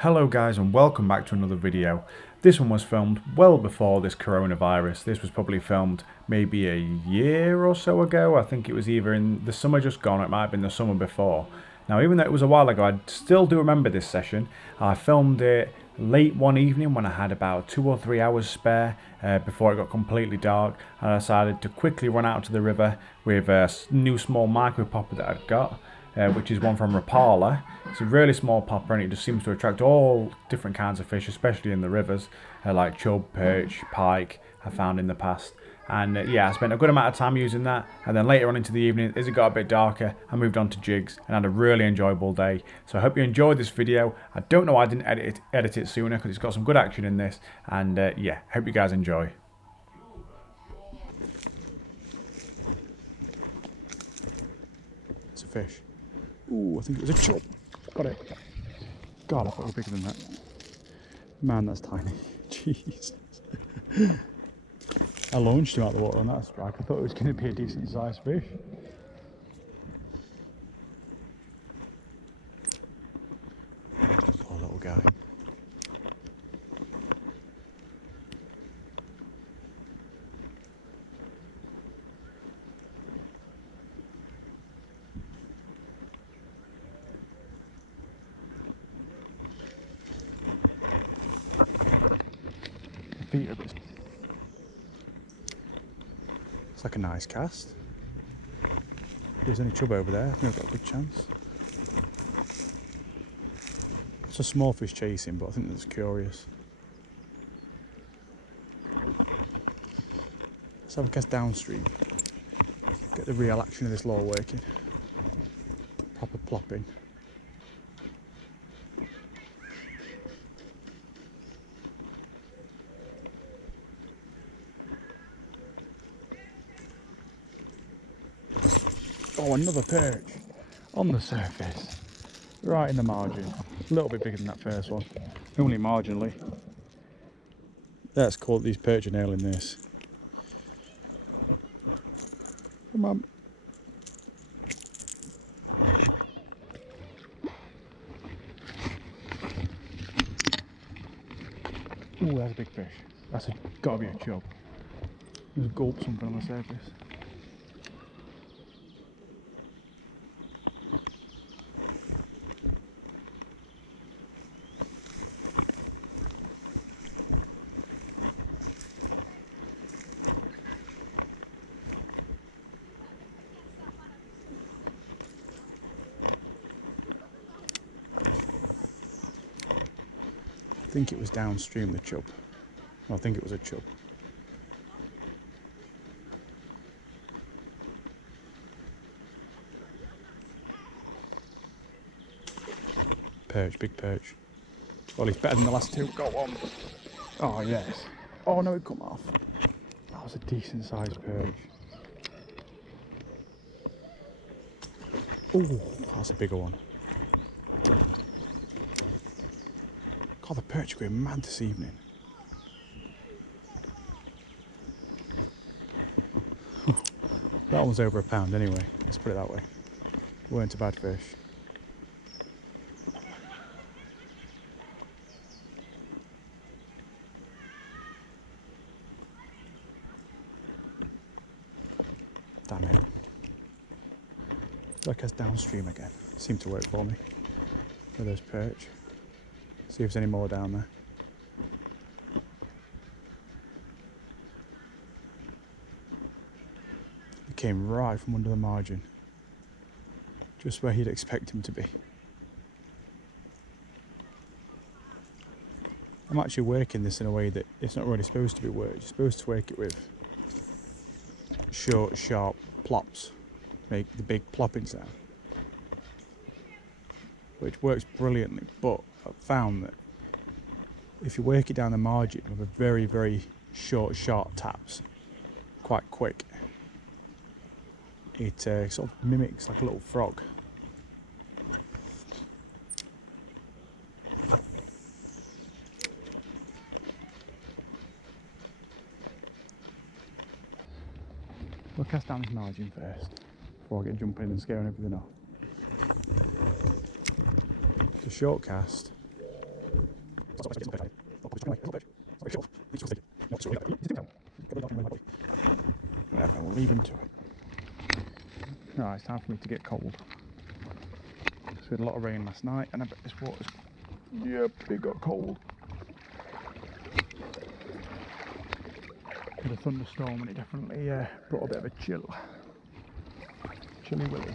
Hello guys and welcome back to another video. This one was filmed well before this coronavirus. This was probably filmed maybe a year or so ago. I think it was either in the summer just gone, it might have been the summer before. Now even though it was a while ago, I still do remember this session. I filmed it late one evening when I had about 2 or 3 hours spare before it got completely dark, and I decided to quickly run out to the river with a new small micro popper that I'd got. Which is one from Rapala. It's a really small popper and it just seems to attract all different kinds of fish, especially in the rivers, like chub, perch, pike I found in the past. And yeah, I spent a good amount of time using that, and then later on into the evening, as it got a bit darker, I moved on to jigs and had a really enjoyable day. So I hope you enjoyed this video. I don't know why I didn't edit it sooner, because it's got some good action in this, and yeah, hope you guys enjoy. It's a fish. Ooh, I think it was a chub. Got it. God, I thought it was bigger than that. Man, that's tiny. Jeez. I launched him out of the water on that strike. I thought it was going to be a decent sized fish. Poor little guy. Feet are a bit. It's like a nice cast. If there's any chub over there, I think I've got a good chance. It's a small fish chasing, but I think that's curious. Let's have a cast downstream. Get the real action of this lure working. Proper plopping. Oh, another perch on the surface, right in the margin. A little bit bigger than that first one, only marginally. Let's call these perch are nailing this. Come on. Ooh, that's a big fish. That's gotta be a chub. There's a gulp something on the surface. I think it was downstream, the chub. I think it was a chub. Perch, big perch. Well, he's better than the last two. Go on. Oh, yes. Oh, no, it come off. That was a decent sized perch. Oh, that's a bigger one. God, the perch are going mad this evening. That one's over a pound anyway, let's put it that way. Weren't a bad fish. Damn it. Like us downstream again. Seemed to work for me. With those perch. See if there's any more down there. He came right from under the margin. Just where you'd expect him to be. I'm actually working this in a way that it's not really supposed to be worked. You're supposed to work it with short, sharp plops. Make the big plopping sound. Which works brilliantly, but I've found that if you work it down the margin with a very, very short, sharp taps, quite quick, it sort of mimics like a little frog. We'll cast down this margin first, before I get jumping and scaring everything off. The short cast Whatever, we'll leave him to it. Right, it's time for me to get cold. So we had a lot of rain last night, and I bet this water's, yep, it got cold. Had a thunderstorm, and it definitely brought a bit of a chill. Chilly willy.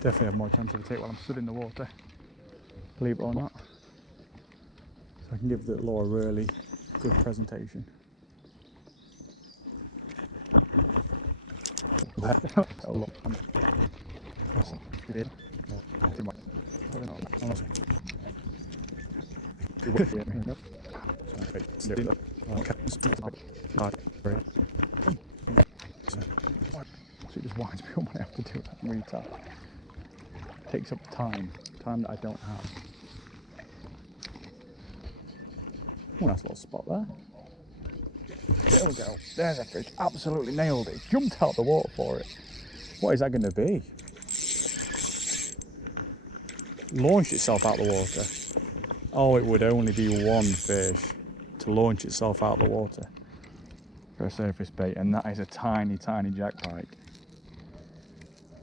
Definitely have more chance of a take while I'm stood in the water, believe it or not. So I can give the lure a really good presentation. So it just winds me up when I have to do that really tough. Takes up time that I don't have. Oh, nice little spot there. There we go. There's a fish. Absolutely nailed it. Jumped out the water for it. What is that going to be? Launched itself out the water. Oh, it would only be one fish to launch itself out the water for a surface bait, and that is a tiny, tiny jack pike.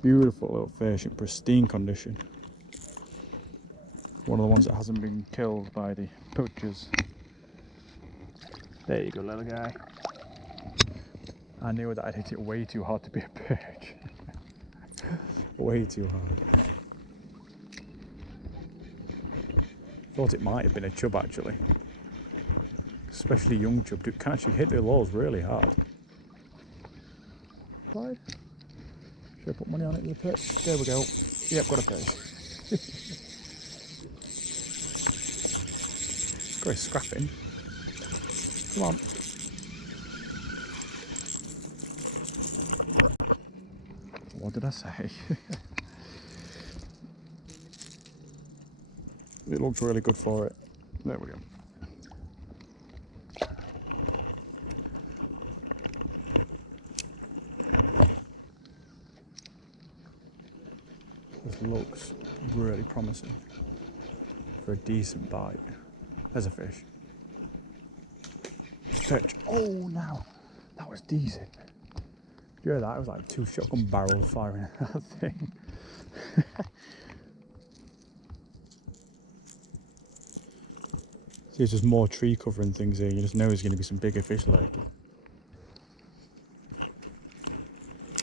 Beautiful little fish in pristine condition. One of the ones that hasn't been killed by the poachers. There you go, little guy. I knew that I'd hit it way too hard to be a perch. Way too hard. Thought it might have been a chub actually. Especially young chub. It can actually hit the lures really hard. Right. Should I put money on it with a perch? There we go. Yep, got a perch. Go scrapping. Come on. What did I say? It looks really good for it. There we go. This looks really promising for a decent bite. There's a fish. Perch. Oh, now that was decent. Did you hear that? It was like 2 shotgun barrels firing at that thing. See, there's just more tree cover and things here. You just know there's going to be some bigger fish like.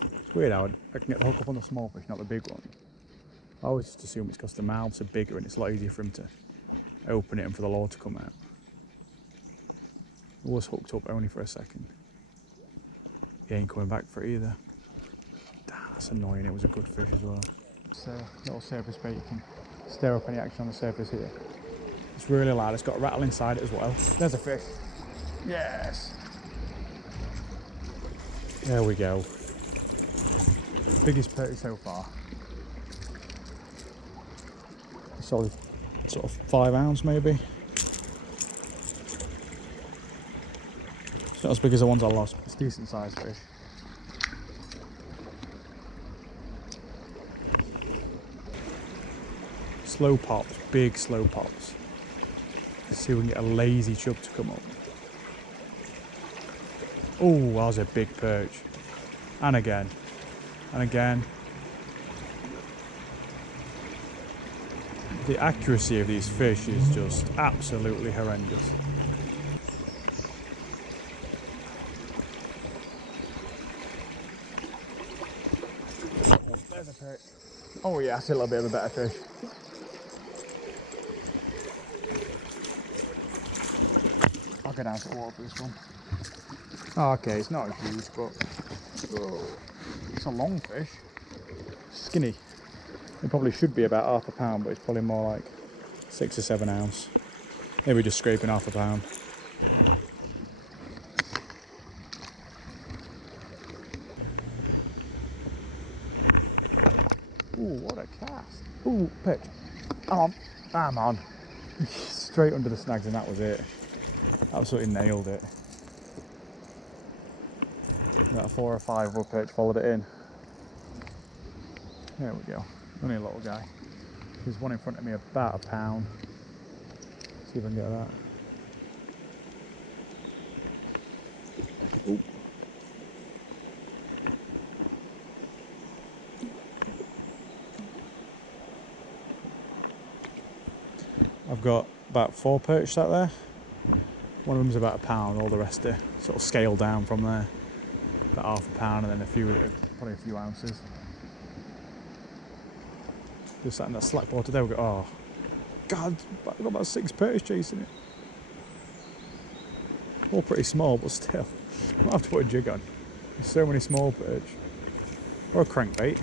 It's weird how I can get the hook up on the small fish, not the big one. I always just assume it's because the mouths are bigger and it's a lot easier for him to open it and for the lure to come out. I was hooked up only for a second. He ain't coming back for it either. Damn, that's annoying. It was a good fish as well. It's a little surface bait. You can stir up any action on the surface here. It's really loud. It's got a rattle inside it as well. There's a fish. Yes. There we go. Biggest perch so far. Solid sort of 5 ounce maybe. It's not as big as the ones I lost, but it's decent sized fish. Slow pops, big slow pops. Let's see if we can get a lazy chub to come up. Oh, that was a big perch. And again. And again. The accuracy of these fish is just absolutely horrendous. There's a perch. Oh yeah, I see a little bit of a better fish. I'll go down to the water for this one. Oh, okay, it's not huge, but it's a long fish. Skinny. It probably should be about half a pound, but it's probably more like 6 or 7 ounce. Maybe just scraping half a pound. Ooh, what a cast. Ooh, pitch. I'm on. Straight under the snags, and that was it. Absolutely nailed it. Got a 4 or 5 wood pitch, followed it in. There we go. Only a little guy. There's one in front of me about a pound. See if I can get that. Ooh. I've got about 4 perch sat there. One of them's about a pound, all the rest are sort of scaled down from there. About half a pound and then probably a few ounces. Just sat in that slack water there, we go, oh, God, I've got about 6 perch chasing it. All pretty small, but still. I might have to put a jig on. There's so many small perch. Or a crankbait.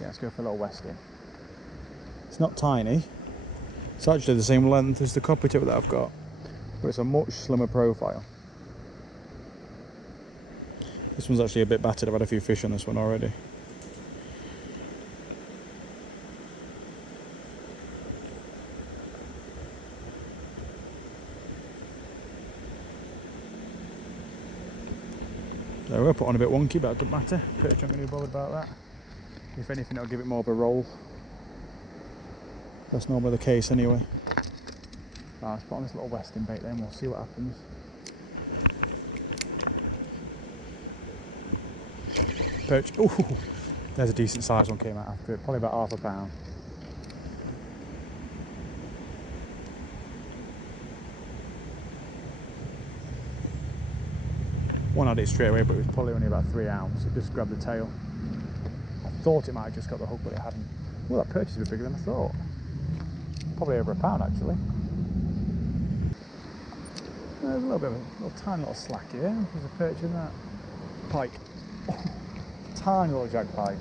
Yeah, let's go for a little westing. It's not tiny. It's actually the same length as the coppito that I've got, but it's a much slimmer profile. This one's actually a bit battered. I've had a few fish on this one already. So we'll put on a bit wonky, but it doesn't matter. Perch aren't going to be bothered about that. If anything, it'll give it more of a roll. That's normally the case anyway. Right, let's put on this little westing bait then, we'll see what happens. Perch, ooh, there's a decent sized one came out after it, probably about half a pound. One had it straight away, but it was probably only about 3 ounces. It just grabbed the tail. I thought it might have just got the hook, but it hadn't. Well, that perch is a bit bigger than I thought. Probably over a pound actually. There's a little bit of a tiny little slack here. There's a perch in that. Pike. Oh, tiny little jag pike.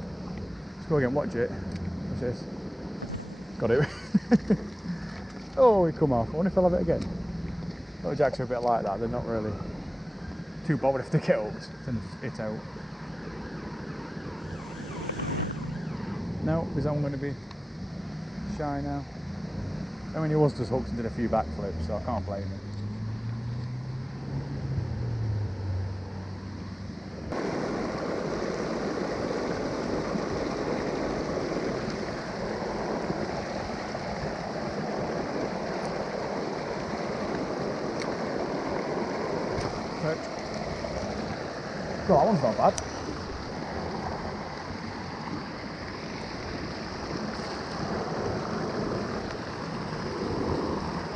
Let's go again, watch it. Watch this. Got it. Oh, he come off. I wonder if I'll have it again. Little jags are a bit like that, they're not really too bothered if they get hooked and hit out. No, is that one going to be shy now? I mean, he was just hooked and did a few backflips, so I can't blame him. Perch. Oh, that one's not bad.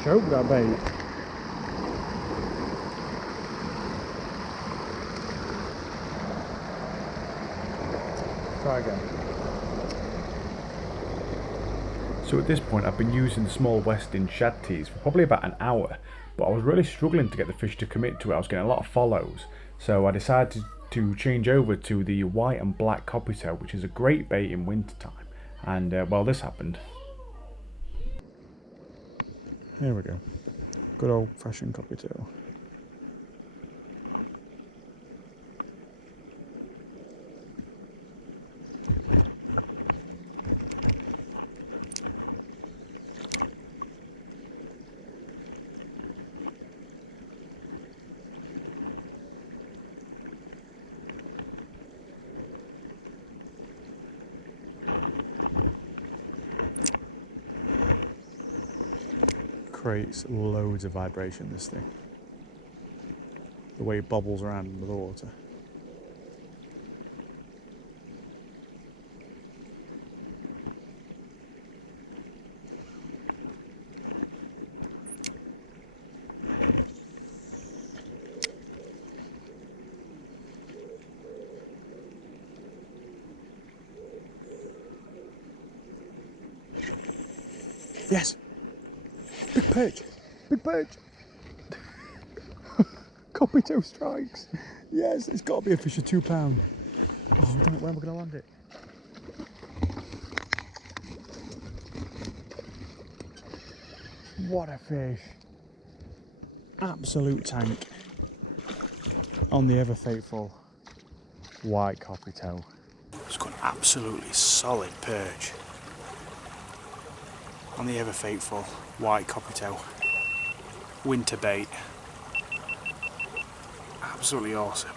Choke that bait. Try again. So at this point I've been using the small westing shad tees for probably about an hour, but I was really struggling to get the fish to commit to it. I was getting a lot of follows, so I decided to change over to the white and black coppito, which is a great bait in winter time. And well, this happened. Here we go. Good old fashioned coppito. Creates loads of vibration, this thing. The way it bobbles around under the water. Yes! Big perch! Big perch! Coppito strikes! Yes, it's got to be a fish of £2. Oh, damn it, where am I going to land it? What a fish! Absolute tank. On the ever faithful white coppito. It's got an absolutely solid perch. On the ever faithful white coppito. Winter bait. Absolutely awesome.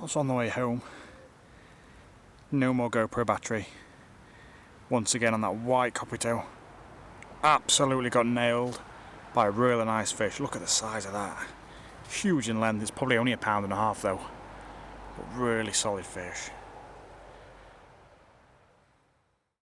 Also on the way home, no more GoPro battery. Once again on that white coppito. Absolutely got nailed by a really nice fish. Look at the size of that. Huge in length. It's probably only £1.5 though. But really solid fish.